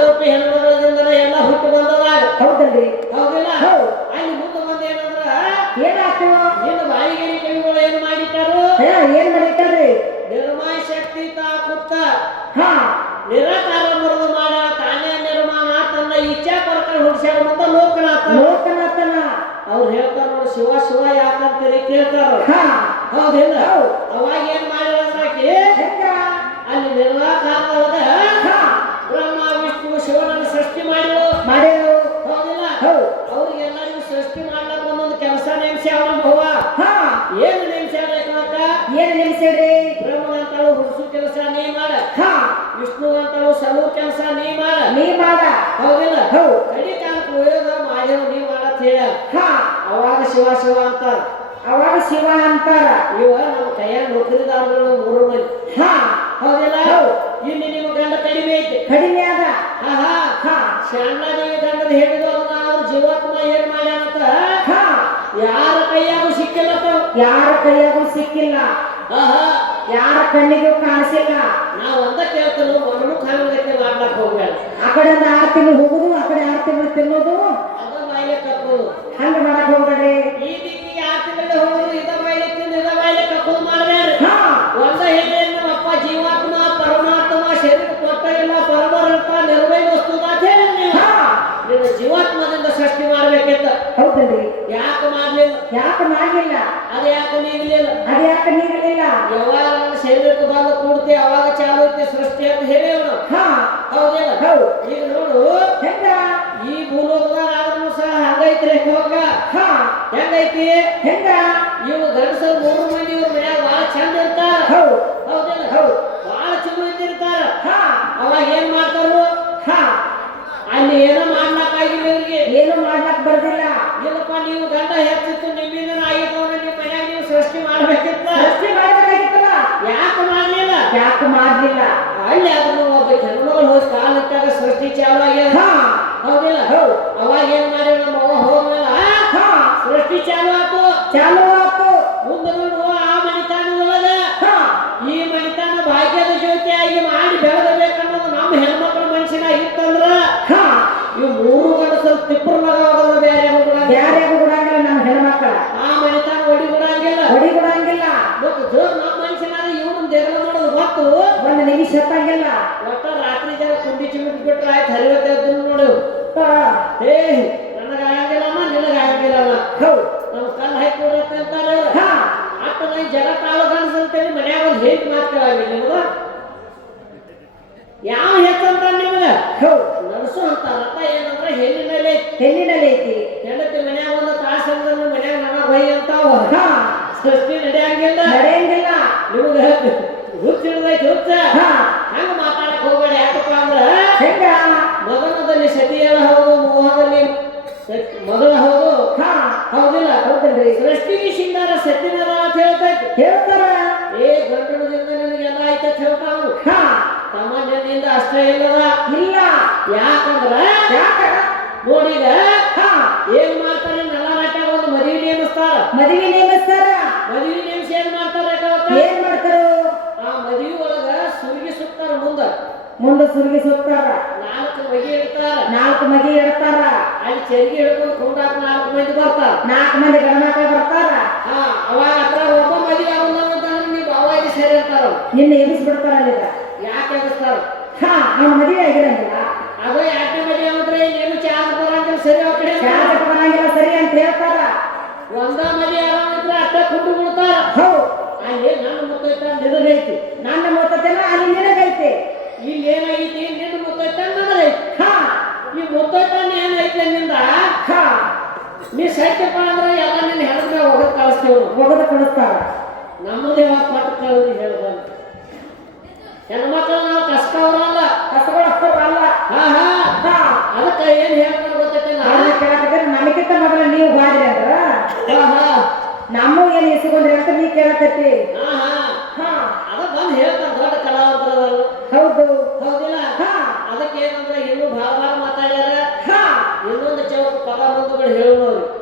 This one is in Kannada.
ರೂಪಾಯಿ ಹೆಣ್ಣುಗಳಿಂದಲೇ ಎಲ್ಲ ಹುಟ್ಟು ಬಂದದಾಗ ಹೌದಲ್ರಿ? ಹೌದಿಲ್ಲ? ಹೌದು. ಅಲ್ಲಿ ಮುಂದೆ ಬಂದ ಏನಂದ್ರ? ಏನಾಯ್ತು? ನಿನ್ನ ಬಾಯಿಗೇರಿ ಕವಿಗಳು ಏನು ಮಾಡಿಟ್ಟಾರು ಏನ್ ಮಾಡಿಟ್ಟಾರ್ರಿ ನಿರ್ಮಾಯ ಶಕ್ತಿ ತಾ ಕುತ್ತ ಹಾ. ನಿರಾಕಾರ ಮರದು ಮಾಡ ತಾನೇ ನಿರ್ಮಾಣ ತನ್ನ ಇಚ್ಛಾ ಪ್ರಕಾರ ಹುಡ್ಸ್ಯಾರ ಮುಂದೆ ಲೋಕನಾಥ. ಲೋಕನಾಥನ? ಅವ್ರು ಹೇಳ್ತಾರ ನೋಡಿ ಶಿವ ಶಿವ ಯಾಕಂತೀರಿ ಕೇಳ್ತಾರ. ಹೌದಿಲ್ಲ ಹೌದು. ಅವಾಗ ಏನ್ ಹೆಂಗ ಅಲ್ಲಿ ನಿರ್ವಾಕಾರದೊಳಗ ಏನ್ ನೆನ್ಸಿಡ್ರಿ ಬ್ರಹ್ಮಗಂತಳು ಹುಡುಸು ಕೆಲಸ ನೀ ಮಾಡ. ಹಾ. ವಿಷ್ಣುಗಂತಳು ಸಲು ಕೆಲಸ ನೀ ಮಾಡ. ನೀ ಮಾಡ. ಹೌದಿಲ್ಲ? ಹೌದು ಕಡಿ ಕಾಲಕ್ಕೆ ಒಯ್ಯೋದ ಮಾದೇವ ನೀ ಮಾಡತ್ ಹೇಳ ಹಾ. ಅವಾಗ ಶಿವ ಶಿವ ಅಂತಾರ. ಅವಾಗ ಶಿವ ಅಂತಾರ. ಇವ ನಮ್ಮ ಕೈಯಾಗ ನೌಕರಿದಾರಗಳು ಮೂರು ಮಂದಿ ಹಾ. ಹೌದಿಲ್ಲ? ಹೌ. ಇಲ್ಲಿ ನಿಮ್ಮ ಗಂಡ ಕಡಿಮೆ ಐತಿ. ಕಡಿಮೆ ಅದ. ಹಾ. ಶಾಂಡಾದೇವಿ ಗಂಡದ ಹೇಳಿದ್ರು ಅದನ್ನ ಅವ್ರ ಜೀವಾತ್ಮ ಏನ್ ಮಾಡ್ಯಾನಂತ? ಹಾ. ಯಾರ ಕೈಯಾಗೂ ಸಿಕ್ಕಿಲ್ಲ ಯಾರ ಕೈಯಾಗೂ ಸಿಕ್ಕಿಲ್ಲ. ಯಾರ ಕಣ್ಣಿಗೂ ಕಾಣಿಸಿಲ್ಲ. ನಾವು ಒಂದ ಕೇಳ್ತೇವೆ ಮಣ್ಣು ಕಾಂಗಕ್ಕೆ ಮಾಡ್ಲಕ್ ಹೋಗ್ಬೇಡ ಆ ಕಡೆ ಒಂದು ಆರು ತಿಂಗಳು ಹೋಗುದು ಆ ಕಡೆ ಆರು ತಿಂಗಳು ತಿನ್ನೋದು. ಜೀವಾತ್ಮದಿಂದ ಸೃಷ್ಟಿ ಮಾಡ್ಬೇಕಿತ್ತ. ಹೌದಲ್ರಿ ಯಾಕೆ ಮಾಡ್ಲಿಲ್ಲ? ಯಾಕೆ ಮಾಡ್ಲಿಲ್ಲ? ಅದು ಯಾಕೆ ನೀಡಲಿಲ್ಲ ಅದ ಯಾಕೆ ನೀಡಲಿಲ್ಲ ಯಾವಾಗ ಶರೀರಕ್ಕೆ ಬಂದು ಕೂಡ್ತಿ ಅವಾಗ ಚಾಲು ಇರ್ತಿ ಸೃಷ್ಟಿ ಅಂತ ಹೇಳಿ ಅವನು ಹಾ. ಹೌದಿಲ್ಲ ಹೌದು. ಈಗ ನೋಡು. ಹೆಂಗ? ಈ ಭೂಲೋಕದಾಗ ಆದ್ರೂ ಸಹ ಹಂಗೈತ್ರಿ ಹೋಗ ಹಾ. ಹೆಂಗೈತಿ? ಹೆಂಗ? ಇವು ಗಂಡಸರು ಮೂರು ಮಂದಿ ಇವ್ರ ಮನ್ಯಾಗ ಬಹಳ ಚಂದ ಇರ್ತಾರ. ಹೌದು. ಹೌದಿಲ್ಲ ಹೌದು. ಬಹಳ ಚಲೋ ಇದ್ದಿರ್ತಾರ. ಹಾ. ಅವಾಗ ಏನ್ ಮಾಡ್ತಾರು? ಹಾ ಅಲ್ಲಿ ಏನೋ ಮಾಡ್ಲಕ್ಕಾಗಿಲ್ಲ ಇವ್ರಿಗೆ ಏನು ಮಾಡ್ಲಕ್ ಬರ್ದಿಲ್ಲ ನೀವು ಗಂಡ ಹೆಚ್ಚಿತ್ತು ನಿಮ್ಮಿಂದ ಆಗಿದ್ದವನ್ನ ನೀವು ಮನ್ಯಾಗ ನೀವು ಸೃಷ್ಟಿ ಮಾಡ್ಬೇಕಿತ್ತ? ಸೃಷ್ಟಿ ಮಾಡ್ಬೇಕಾಗಿತ್ತಲ್ಲ ಯಾಕೆ ಮಾಡ್ಲಿಲ್ಲ? ಯಾಕೆ ಮಾಡ್ಲಿಲ್ಲ? ಅಲ್ಲಿ ಅದನ್ನು ಒಬ್ಬ ಹೆಣ್ಮಗಳು ಹೋಗಿ ಕಾಲ್ ಇಟ್ಟಾಗ ಸೃಷ್ಟಿ ಚಾಲು ಆಗ್ಯದ? ಹಾ. ಹೌದಿಲ್ಲ? ಹೌದು. ಅವಾಗ ಏನ್ ಮಾಡಿ ನಮ್ಮ ಅವ್ವ ಹೋದ್ಮೇಲೆ ಸೃಷ್ಟಿ ಚಾಲು ಆತು. ಚಾಲು ಆಯ್ತು ಮುಂದೆ ನೋಡು ಆ ಮನಿತಾನ ಹಾ. ಈ ಮನಿತಾನ ಭಾಗ್ಯದ ಜ್ಯೋತಿಯಾಗಿ ಮಾಡಿ ಬೆಳೆದಬೇಕನ್ನೋದು ನಮ್ಮ ಹೆಣ್ಮಕ್ಳ ಮನುಷ್ಯನ ಇತ್ತಂದ್ರ ಹಾ. ಇವು ಮೂರು ಗಂಡಸರು ತಿಪ್ಪರ ಮಗ ಗೊತ್ತು ಒಂದು ನಿಮಿಷ ಹತ್ತಂಗಿಲ್ಲ ಒಟ್ಟ ರಾತ್ರಿ ಜನ ಕುಂಡಿ ಚಿಮಿಟ್ ಬಿಟ್ರೆ ಆಯ್ತು ಹರಿವತ್ತೆ ನೋಡು. ಹಾ ಏ ನನಗಾಗಂಗಿಲ್ಲ ಅಮ್ಮ ನಿನಗಾಗಂಗಿಲ್ಲ ಅಮ್ಮ ಹೌದು. ನಮ್ಮ ಕಲ್ಲು ಹಾಕಿ ಕೊಡತ್ತೆ ಅಂತಾರೆ. ಹಾ. ಅಟ್ಟ ನೈ ಜಗತ್ತು ಆಳೋಗನ್ಸ್ ಅಂತೇಳಿ ಮನ್ಯಾಗ ಒಂದು ಹೇಗೆ ಮಾತು ಕೇಳಾಗಿಲ್ಲ ನಿಮ್ಗೆ ಯಾವ ಹೆಚ್ಚಂತ ನಿಮ್ಗೆ ಹೌದು. ನರ್ಸು ಅಂತ ರಥ ಏನಂದ್ರೆ ಹೆಣ್ಣಿನಲ್ಲಿ. ಹೆಣ್ಣಿನಲ್ಲಿ ಐತಿ. ಹೆಂಡತಿ ಮನ್ಯಾಗ ಒಂದು ತಾಸು ಅಂದ್ರೆ ಮನ್ಯಾಗ ನನಗೆ ಹೊಯ್ ಅಂತಾವ. ಸೃಷ್ಟಿ ನಡೆಯಂಗಿಲ್ಲ. ನಡೆಯಂಗಿಲ್ಲ. ನಿಮ್ಗೆ ಹುಚ್ಚಿಡ್ದೈತಿ ಹುಚ್ಚ ಹಾ. ಹಂಗ ಮಾತಾಡಕ್ ಹೋಗ್ಬೇಡಿ ಯಾಕಪ್ಪ ಅಂದ್ರೆ? ಹೆಂಗ? ಮದನದಲ್ಲಿ ಸತಿಯರ ಹೌದು ಮೋಹದಲ್ಲಿ ಮೊದಲ ಹೌದು? ಹೌದಿಲ್ಲ? ಹೌದಲ್ರಿ. ಸೃಷ್ಟಿ ಸಿಂಗಾರ ಸತ್ಯನಾರ ಅಂತ ಹೇಳ್ತೈತಿ ಹೇಳ್ತಾರ. ಏ ಗಂಟಣದಿಂದ ನಿನಗೆಲ್ಲ ಆಯ್ತ ಹೇಳ್ತಾವು ಹಾ. ಸಾಮಾನ್ಯದಿಂದ ಅಷ್ಟೇ ಇಲ್ಲದ? ಇಲ್ಲ. ಯಾಕಂದ್ರ? ಯಾಕ? ನೋಡೀಗ ಏನ್ ಮಾಡ್ತಾರೆ? ನೆಲ ನಾಟ ಒಂದು ಮದುವೆ ನೇಮಿಸ್ತಾರ. ಮದುವೆ ನೇಮಿಸ್ತಾರ? ಮದುವೆ ನೇಮಿಸಿ ಏನ್ ಮಾಡ್ತಾರ ಯಾಕವತ್ತ? ಏನ್ ಮಾಡ್ತಾರು ಆ ಮದುವೆ ಒಳಗ ಸುರುಗಿ ಸುತ್ತಾರ ಮುಂದ ಮುಂದೆ ಸುರುಗಿ ಸುತ್ತಾರ ನಾಲ್ಕು ಮಗಿ ಇಡ್ತಾರ ನಾಲ್ಕು ಮಗಿ ಇಡ್ತಾರ ಅಲ್ಲಿ ಚರಿಗೆ ಹಿಡ್ಕೊಂಡು ಕುಂಡಾಕ ನಾಲ್ಕು ಮಂದಿ ಬರ್ತಾರ. ನಾಲ್ಕು ಮಂದಿ ಗಣಮಕ್ಳು ಬರ್ತಾರ. ಹಾ ಅವಾಗ ಹತ್ರ ಒಬ್ಬ ಮದಿ ಅವನ ಅಂತಂದ್ರೆ ನೀವು ಅವಾಗ ಸೇರಿ ಇರ್ತಾರ ನಿನ್ನ ಎಬ್ಬಿಸ್ಬಿಡ್ತಾರ ಅಲ್ಲಿ ಯಾಕೆ ಎಬ್ಬಿಸ್ತಾರ ಹಾ ಅವ್ನ ಮದುವೆ ಆಗಿರಂಗಿಲ್ಲ. ಅದು ಯಾಕೆ ಮದುವೆ ಅಂದ್ರೆ ಏನು ಚಾರ್ಜ್ ಬರಂಗಿಲ್ಲ ಸರಿ ಆ ಕಡೆ ಶಾಸಕ ಬರಂಗಿಲ್ಲ ಸರಿ ಅಂತ ಹೇಳ್ತಾರ. ಒಂದ ಮದಿ ಆರಾಮಿದ್ರೆ ಅಟ್ಟ ಕುಂಡು ಬಿಡ್ತಾರ. ಹೌದು. ಅಲ್ಲಿ ನನ್ನ ಮುತ್ತೈತ ನಿನಗೈತಿ ನನ್ನ ಇಲ್ಲಿ ಏನೈತಿ ನಿನ್ನ ಮುತ್ತೈತ ಹಾ ಈ ಮುತ್ತೈತ ಏನೈತಿ ನಿಂದ? ನೀ ಸೈತಪ್ಪ ಅಂದ್ರೆ ಎಲ್ಲ ನಿನ್ನ ಹೆಣದ ಹೋಗೋದು ಕಳಿಸ್ತೇವೆ ನಾವು. ಒಗದು ಕೊಡಿಸ್ತಾರ ನಮ್ಮದೇ ಪಟ್ಟು ಕಳೆದು ಹೇಳ್ಬಂದು ಹೆಣ್ಮಕ್ಳು ನಾವು ಕಷ್ಟವರಲ್ಲ ಅಲ್ಲ. ಹಾ ಹಾ. ಅದಕ್ಕೆ ಏನ್ ಹೇಳ್ತಾರೆ ಗೊತ್ತೈತೆ ಕೇಳಕತ್ತೀರ ನಮಗಿಂತ ಮೊದಲು ನೀವು ಬಾದ್ರಿ ಅಂದ್ರ? ನಮ್ಮ ಏನ್ ಇಸ್ಕೊಂಡ್ರಿ ಅಂತ ನೀ ಕೇಳಕತ್ತಿ. ಹಾ ಹಾ. ಹಾ ಅದ ಬಂದು ಹೇಳ್ತಾರೆ ಹೇಳೋರು